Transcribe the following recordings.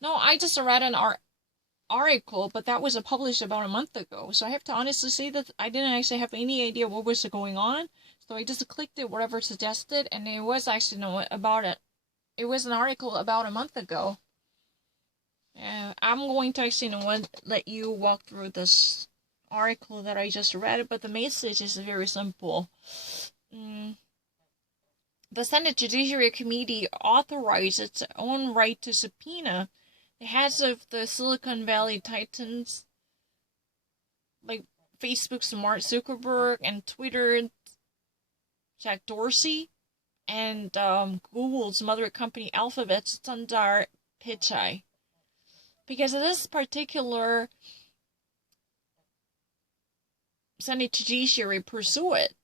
No, I just read an article, but that was published about a month ago. So I have to honestly say that I didn't actually have any idea what was going on. So I just clicked it, whatever suggested, and it was actually about it. It was an article about a month ago. I'm going to actually let you walk through this article that I just read, but the message is very simple. Mm, the Senate Judiciary Committee authorized its own right to subpoena the heads of the Silicon Valley Titans, like Facebook's Mark Zuckerberg and Twitter's Jack Dorsey, and Google's mother company Alphabet's Sundar Pichai. Because this particular Senate Judiciary pursuit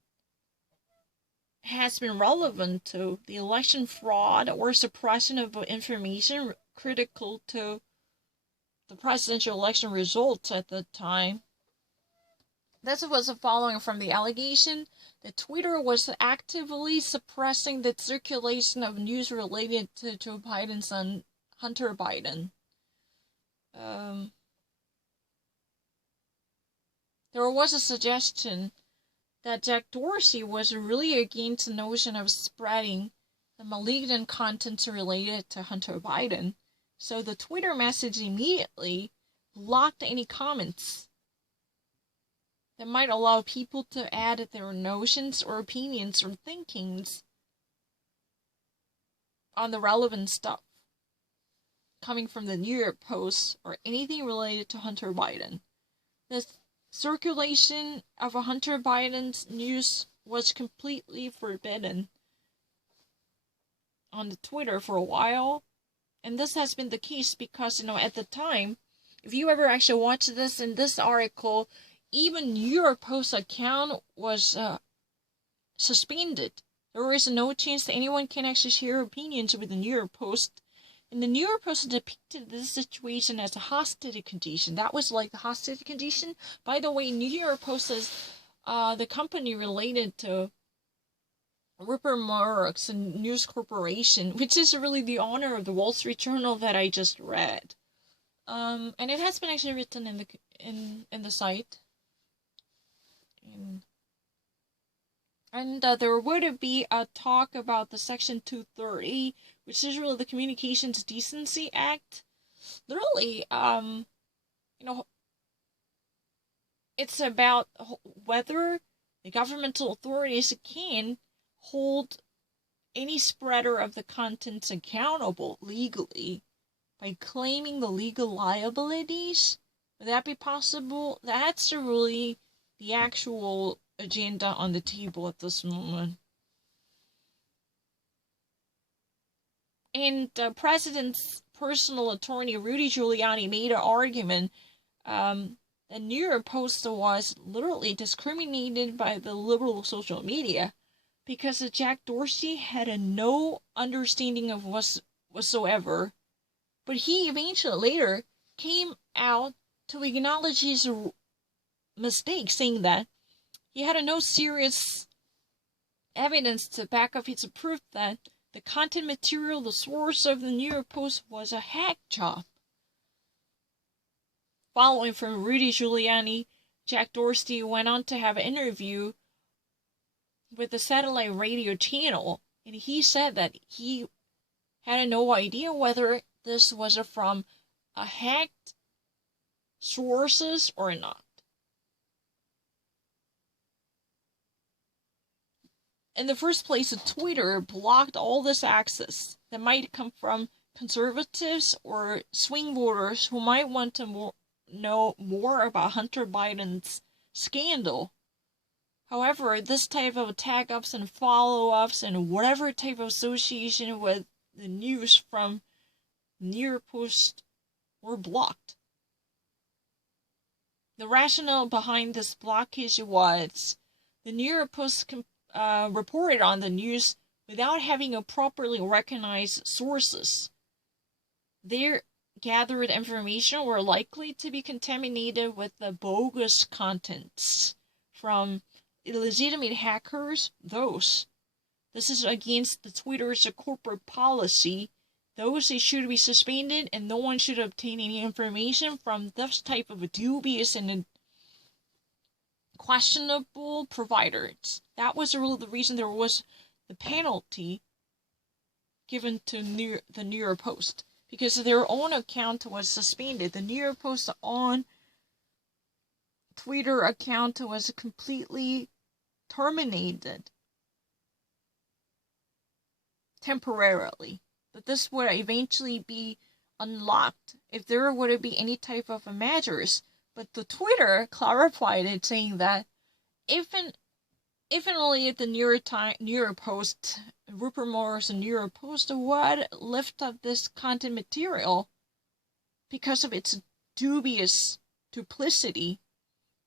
has been relevant to the election fraud or suppression of information critical to the presidential election results at the time. This was following from the allegation that Twitter was actively suppressing the circulation of news related to Joe Biden's son, Hunter Biden. There was a suggestion that Jack Dorsey was really against the notion of spreading the malignant content related to Hunter Biden. So the Twitter message immediately blocked any comments that might allow people to add their notions or opinions or thinkings on the relevant stuff coming from the New York Post or anything related to Hunter Biden. The circulation of Hunter Biden's news was completely forbidden on the Twitter for a while. And this has been the case because, at the time, if you ever actually watch this in this article, even New York Post account was suspended. There is no chance that anyone can actually share opinions with the New York Post. And the New York Post depicted this situation as a hostility condition. That was like the hostility condition. By the way, New York Post is the company related to Rupert Murdoch's News Corporation, which is really the owner of the Wall Street Journal that I just read. And it has been actually written in the site. And there would be a talk about the Section 230, which is really the Communications Decency Act. Literally, it's about whether the governmental authorities can hold any spreader of the contents accountable legally by claiming the legal liabilities. Would that be possible? That's really the actual agenda on the table at this moment. And the president's personal attorney, Rudy Giuliani, made an argument the New York Post was literally discriminated by the liberal social media because Jack Dorsey had no understanding of whatsoever. But he eventually later came out to acknowledge his mistake, saying that he had no serious evidence to back up his proof that the content material, the source of the New York Post, was a hack job. Following from Rudy Giuliani, Jack Dorsey went on to have an interview with the satellite radio channel, and he said that he had no idea whether this was from a hacked sources or not. In the first place, Twitter blocked all this access that might come from conservatives or swing voters who might want to know more about Hunter Biden's scandal. However, this type of tag-ups and follow-ups and whatever type of association with the news from New York Post were blocked. The rationale behind this blockage was the New York Post reported on the news without having a properly recognized sources. Their gathered information were likely to be contaminated with the bogus contents from illegitimate hackers. This is against the Twitter's corporate policy those should be suspended, and no one should obtain any information from this type of dubious and questionable providers. That was really the reason there was the penalty given to the New York Post, because their own account was suspended. The New York Post on Twitter account was completely terminated temporarily. But this would eventually be unlocked if there would be any type of measures. But the Twitter clarified it, saying that if and only if the New York Post, Rupert Morris and New York Post would lift up this content material because of its dubious duplicity,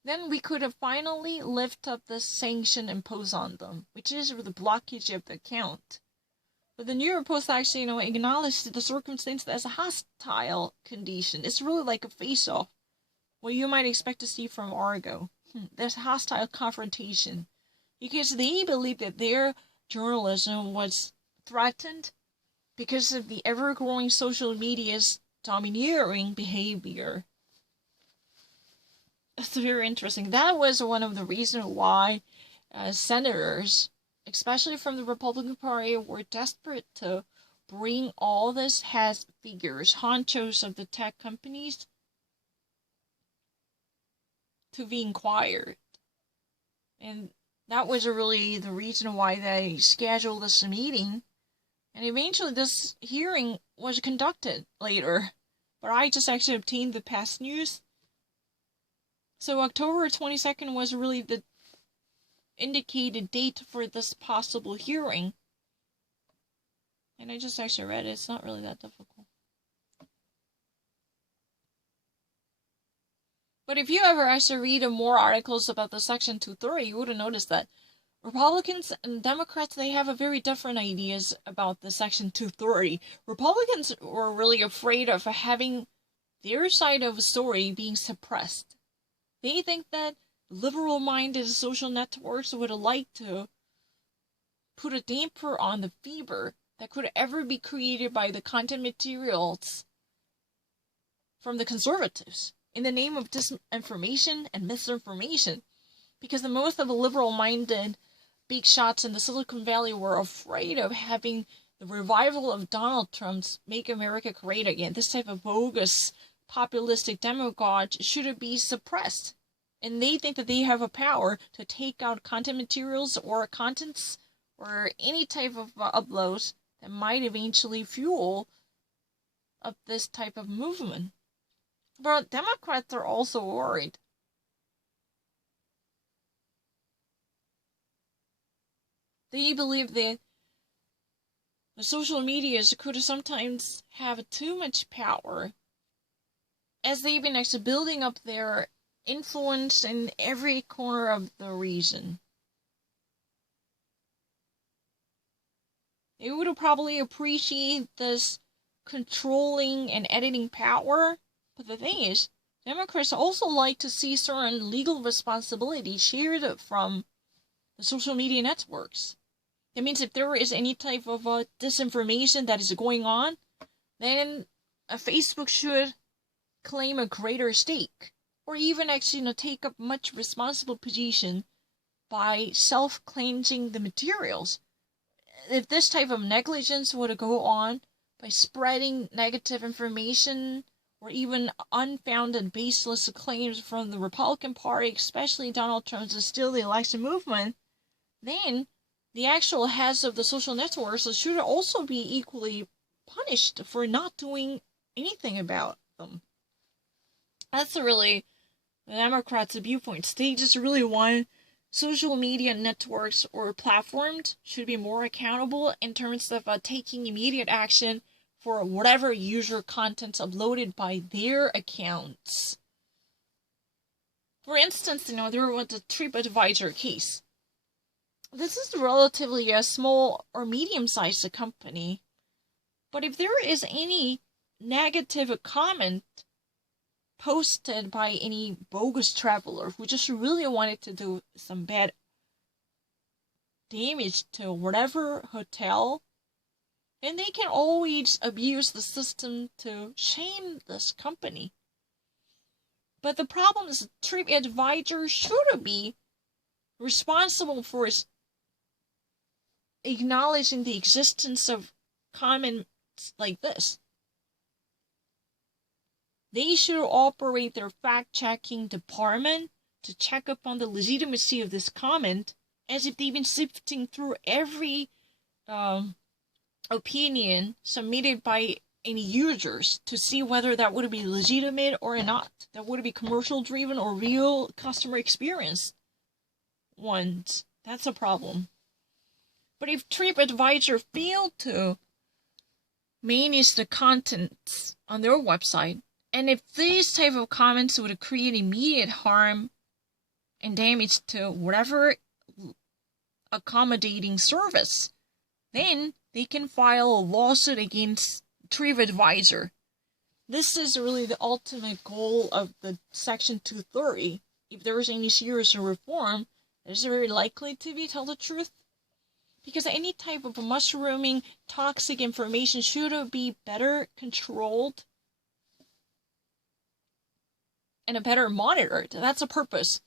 then we could have finally lift up the sanction imposed on them, which is the blockage of the account. But the New York Post actually, acknowledged the circumstance as a hostile condition. It's really like a face-off, what you might expect to see from Argo. This hostile confrontation, because they believe that their journalism was threatened because of the ever-growing social media's domineering behavior. That's very interesting. That was one of the reasons why senators, especially from the Republican Party, were desperate to bring all this head figures, honchos of the tech companies, to be inquired. And that was really the reason why they scheduled this meeting. And eventually this hearing was conducted later. But I just actually obtained the past news. So October 22nd was really the indicated date for this possible hearing. And I just actually read it. It's not really that difficult. But if you ever actually read more articles about the Section 230, you would have noticed that Republicans and Democrats, they have a very different ideas about the Section 230. Republicans were really afraid of having their side of the story being suppressed. They think that liberal-minded social networks would like to put a damper on the fever that could ever be created by the content materials from the conservatives in the name of disinformation and misinformation. Because the most of the liberal-minded big shots in the Silicon Valley were afraid of having the revival of Donald Trump's Make America Great Again. This type of bogus, populistic demagogue should be suppressed. And they think that they have a power to take out content materials or contents or any type of uploads that might eventually fuel up this type of movement. But Democrats are also worried. They believe that the social medias could sometimes have too much power, as they've been actually building up their influence in every corner of the region. They would probably appreciate this controlling and editing power, but the thing is, Democrats also like to see certain legal responsibility shared from the social media networks. That means if there is any type of disinformation that is going on, then Facebook should claim a greater stake, or even actually take up much responsible position by self-cleansing the materials. If this type of negligence were to go on by spreading negative information or even unfounded, baseless claims from the Republican Party, especially Donald Trump's Steal the Election movement, then the actual heads of the social networks should also be equally punished for not doing anything about them. That's really the Democrats' viewpoints. They just really want social media networks or platforms should be more accountable in terms of taking immediate action for whatever user content's uploaded by their accounts. For instance, there was the TripAdvisor case. This is relatively a small or medium-sized company, but if there is any negative comment posted by any bogus traveler who just really wanted to do some bad damage to whatever hotel, And they can always abuse the system to shame this company. But the problem is TripAdvisor should be responsible for acknowledging the existence of comments like this. They should operate their fact-checking department to check up on the legitimacy of this comment, as if they've been sifting through every opinion submitted by any users to see whether that would be legitimate or not. That would be commercial driven or real customer experience ones. That's a problem. But if TripAdvisor failed to manage the contents on their website, and if these type of comments would create immediate harm and damage to whatever accommodating service, then they can file a lawsuit against TripAdvisor. This is really the ultimate goal of the Section 230. If there is any serious reform, it is very likely to be, tell the truth. Because any type of mushrooming toxic information should be better controlled and better monitored. That's the purpose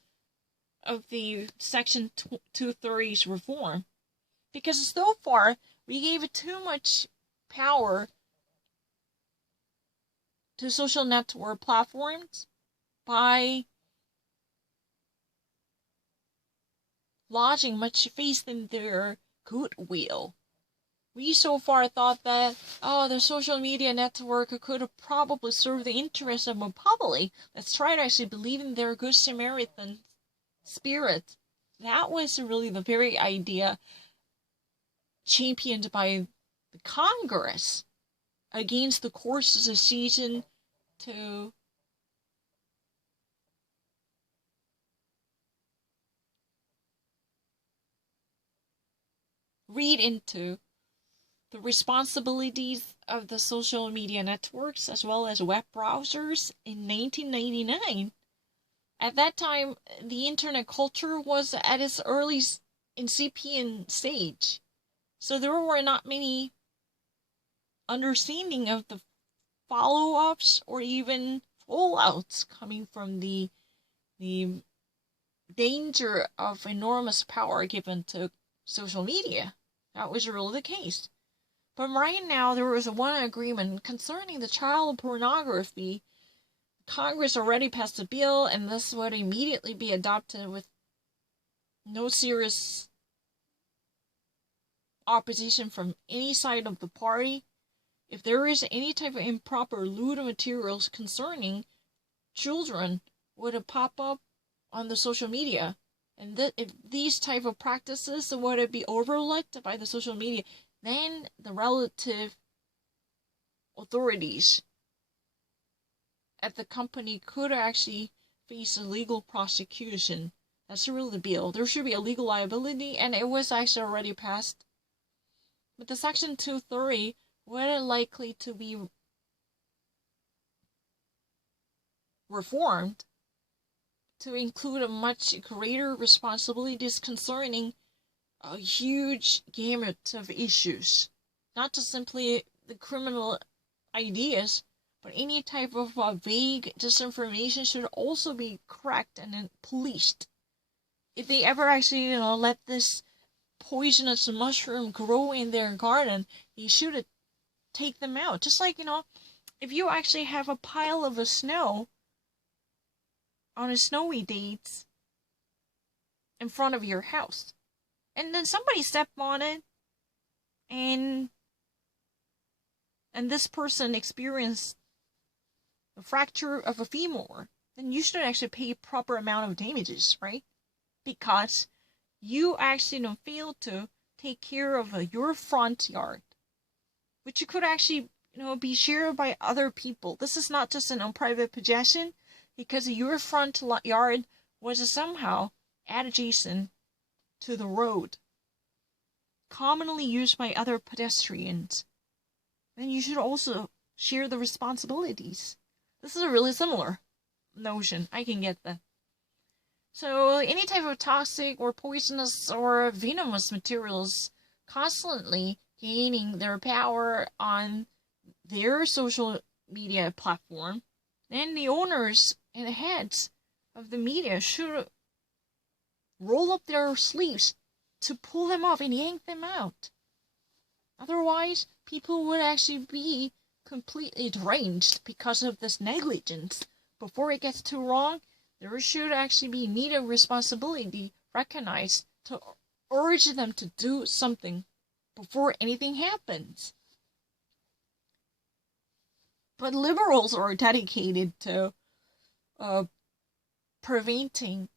of the Section 230's reform. Because so far, we gave it too much power to social network platforms by lodging much faith in their goodwill. We so far thought that, the social media network could probably serve the interests of the public. Let's try to actually believe in their good Samaritan spirit. That was really the very idea championed by the Congress against the court's decision to read into the responsibilities of the social media networks as well as web browsers in 1999. At that time, the internet culture was at its early incipient stage. So there were not many understanding of the follow-ups or even fallouts coming from the danger of enormous power given to social media. That was really the case. But right now, there was one agreement concerning the child pornography. Congress already passed a bill, and this would immediately be adopted with no serious opposition from any side of the party. If there is any type of improper lewd materials concerning children would pop up on the social media, and if these type of practices would be overlooked by the social media, then the relative authorities at the company could actually face a legal prosecution. That's really the bill. There should be a legal liability, and it was actually already passed. But the Section 230 would likely to be reformed to include a much greater responsibilities concerning a huge gamut of issues. Not just simply the criminal ideas, but any type of vague disinformation should also be cracked and then policed. If they ever actually, let this poisonous mushroom grow in their garden, they should take them out. Just like, if you actually have a pile of snow on a snowy days in front of your house, and then somebody stepped on it, and this person experienced a fracture of a femur, then you should actually pay a proper amount of damages, right? Because you actually failed to take care of your front yard, which could actually, be shared by other people. This is not just an private possession, because your front yard was somehow adjacent to the road, commonly used by other pedestrians. Then you should also share the responsibilities. This is a really similar notion. I can get that. So any type of toxic or poisonous or venomous materials constantly gaining their power on their social media platform, then the owners and the heads of the media should roll up their sleeves to pull them off and yank them out. Otherwise, people would actually be completely deranged because of this negligence. Before it gets too wrong, there should actually be needed responsibility recognized to urge them to do something before anything happens. But liberals are dedicated to preventing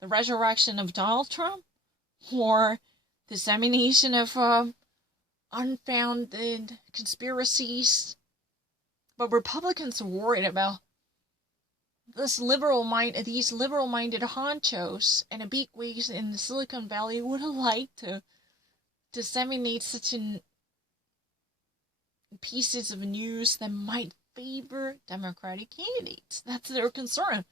the resurrection of Donald Trump or dissemination of unfounded conspiracies. But Republicans are worried about these liberal-minded honchos and the bigwigs in the Silicon Valley would like to disseminate such pieces of news that might favor Democratic candidates. That's their concern.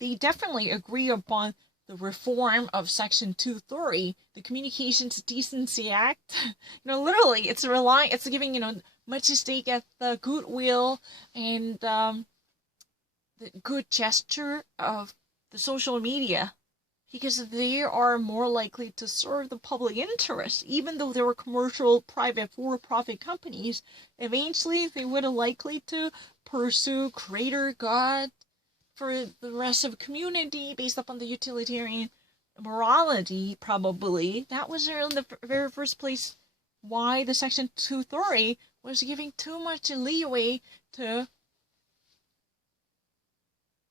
They definitely agree upon the reform of Section 230, the Communications Decency Act. Literally, it's giving, much stake at the goodwill and the good gesture of the social media, because they are more likely to serve the public interest. Even though they were commercial, private, for-profit companies, eventually they would have likely to pursue greater good for the rest of the community based upon the utilitarian morality, probably. That was in the very first place why the Section 230 was giving too much leeway to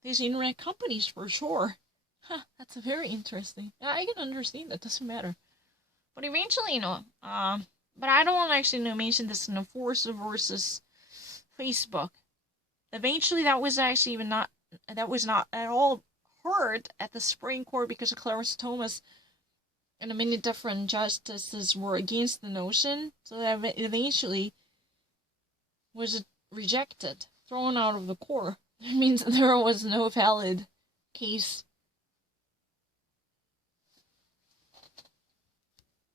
these internet companies, for sure. That's very interesting. I can understand that, doesn't matter. But eventually, but I don't want to actually mention this in Forza versus Facebook. Eventually, that was not at all heard at the Supreme Court because Clarence Thomas and many different justices were against the notion, so that eventually was rejected, thrown out of the court. It means there was no valid case